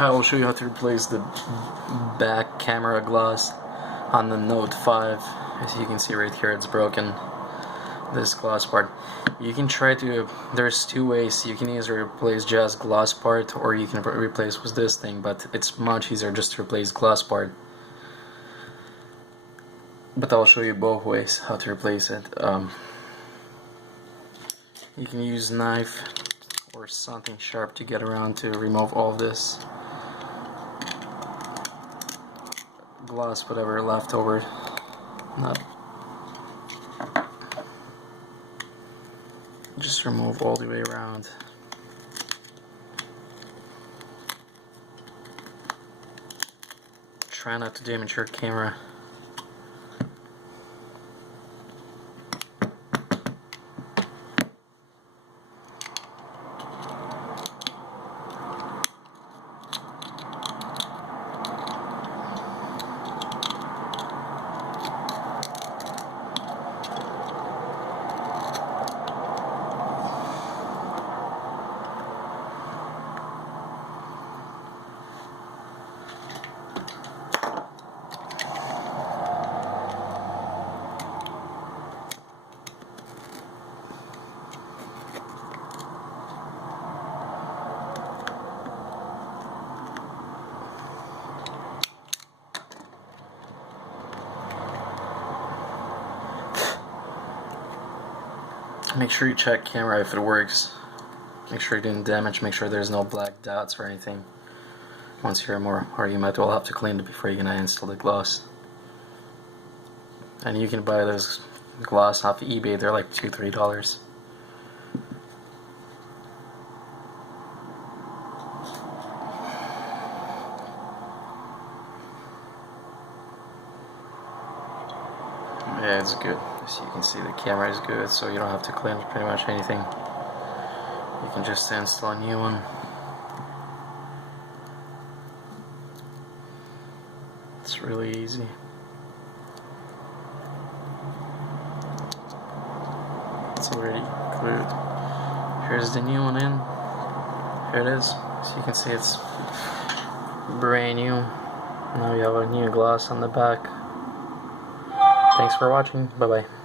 I will show you how to replace the back camera glass on the Note 5. As you can see right here, it's broken, this glass part. You can try to, there's two ways. You can either replace just glass part, or you can replace with this thing, but it's much easier just to replace glass part. But I'll show you both ways how to replace it. You can use a knife or something sharp to get around to remove all this glass, whatever left over. Just remove all the way around. Try not to damage your camera. Make sure you check camera if it works. Make sure it didn't damage, make sure there's no black dots or anything. Once you're more, or you might well have to clean it before you're gonna install the glass. And you can buy those glass off eBay, they're like $2-3. Yeah, it's good. As you can see, the camera is good, so you don't have to clean pretty much anything. You can just install a new one. It's really easy. It's already glued. Here's the new one in. Here it is. So you can see it's brand new. Now you have a new glass on the back. Thanks for watching. Bye bye.